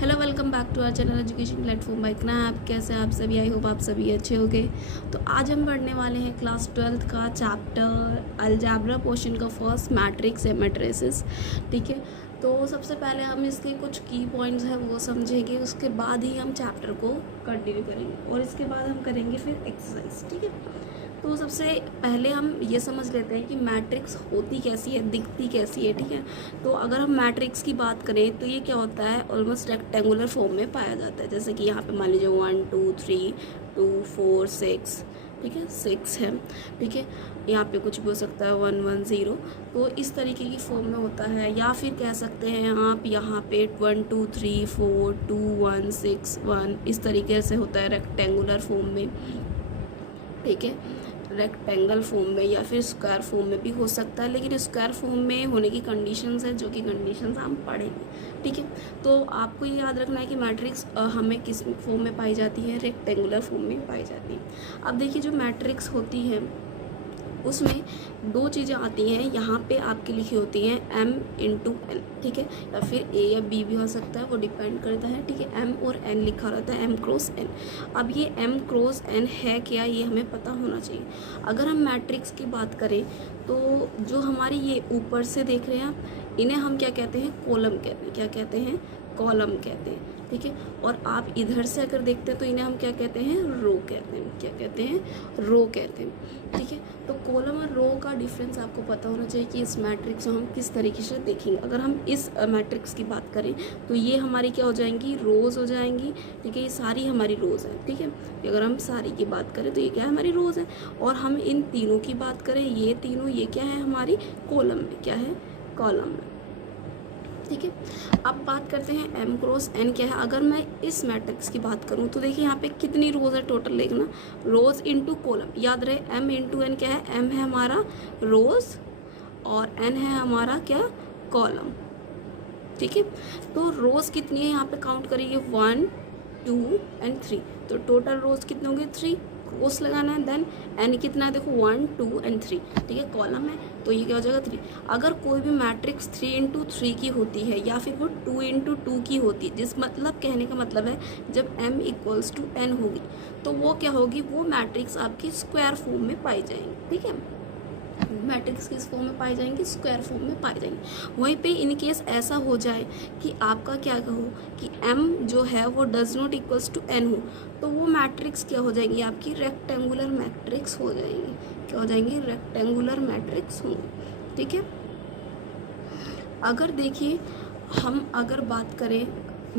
Hello, welcome back to our channel education platform by Knap. कैसे आप सभी? I hope आप सभी अच्छे होंगे। तो आज हम पढ़ने वाले हैं क्लास 12th का चैप्टर अलजेब्रा पोर्शन का फर्स्ट मैट्रिक्स या मैट्रिसेस। ठीक है, तो सबसे पहले हम इसके कुछ की पॉइंट्स हैं वो समझेंगे, उसके बाद ही हम चैप्टर को कंटिन्यू करेंगे और इसके बाद हम करेंगे फिर एक्सरसाइज। ठीक है, तो सबसे पहले हम ये समझ लेते हैं कि मैट्रिक्स होती कैसी है, दिखती कैसी है। ठीक है, तो अगर हम मैट्रिक्स की बात करें तो ये क्या होता है, ऑलमोस्ट रेक्टेंगुलर फॉर्म में पाया जाता है। जैसे कि यहाँ पे मान लीजिए 1 2 3 2 4 6, ठीक है 6 है। ठीक है, यहाँ पे कुछ भी हो सकता है 1 1 0, तो इस तरीके की फॉर्म में होता है। या फिर कह सकते हैं आप यहाँ पे 1 2 3 4 2 1 6 1, इस तरीके से होता है रेक्टेंगुलर फॉर्म में। ठीक है, रेक्टेंगल फॉर्म में या फिर स्क्वायर फॉर्म में भी हो सकता है, लेकिन स्क्वायर फॉर्म में होने की कंडीशंस है जो कि कंडीशंस हम पढ़ेंगे। ठीक है, तो आपको ये याद रखना है कि मैट्रिक्स हमें किस फॉर्म में पाई जाती है, रेक्टेंगुलर फॉर्म में पाई जाती है। अब देखिए, जो मैट्रिक्स होती है उसमें दो चीज़ें आती हैं। यहाँ पे आपकी लिखी होती हैं m इंटू एन। ठीक है, या फिर a या b भी हो सकता है, वो डिपेंड करता है। ठीक है, m और n लिखा रहता है, m क्रॉस n। अब ये m क्रॉस n है क्या, ये हमें पता होना चाहिए। अगर हम मैट्रिक्स की बात करें तो जो हमारी ये ऊपर से देख रहे हैं आप, इन्हें हम क्या कहते हैं, कॉलम कहते हैं। क्या कहते हैं? कॉलम कहते हैं। ठीक है, और आप इधर से अगर देखते हैं तो इन्हें हम क्या कहते हैं, रो कहते हैं। क्या कहते हैं? रो कहते हैं। ठीक है, तो कॉलम और रो का डिफरेंस आपको पता होना चाहिए कि इस मैट्रिक्स को हम किस तरीके से देखेंगे। अगर हम इस मैट्रिक्स की बात करें तो ये हमारी क्या हो जाएंगी, रोज़ हो जाएंगी। ठीक है, ये सारी हमारी रोज़ हैं। ठीक है, अगर हम सारी की बात करें तो ये क्या है, हमारी रोज़ है। और हम इन तीनों की बात करें, ये तीनों, ये क्या है, हमारी कॉलम में। क्या है? कॉलम में। ठीक है, अब बात करते हैं m क्रॉस n क्या है। अगर मैं इस मैट्रिक्स की बात करूं तो देखिए यहाँ पे कितनी रोज है टोटल, देखना, रोज इनटू कॉलम। याद रहे m इंटू n क्या है, m है हमारा रोज और n है हमारा क्या, कॉलम। ठीक है, तो रोज कितनी है यहाँ पे काउंट करिए, 1 2 एंड 3, तो टोटल रोज कितने होंगे, 3। क्रॉस लगाना है, देन एन कितना है, देखो 1 2 एंड 3। ठीक है, कॉलम है तो ये क्या हो जाएगा, 3। अगर कोई भी मैट्रिक्स 3 इंटू 3 की होती है या फिर वो 2 इंटू 2 की होती है, जिस मतलब कहने का मतलब है जब m इक्वल्स टू n होगी तो वो क्या होगी, वो मैट्रिक्स आपकी स्क्वायर फॉर्म में पाई जाएंगी। ठीक है, मैट्रिक्स किस फॉर्म में पाई जाएंगी, स्क्वायर फॉर्म में पाई जाएंगी। वहीं पे इन केस ऐसा हो जाए कि आपका क्या कहो कि m जो है वो does not equals to n हो, तो वो मैट्रिक्स क्या हो जाएंगी, आपकी रेक्टेंगुलर मैट्रिक्स हो जाएंगी। क्या हो जाएंगी, रेक्टेंगुलर मैट्रिक्स होंगी। ठीक है, अगर देखिए हम अगर बात करें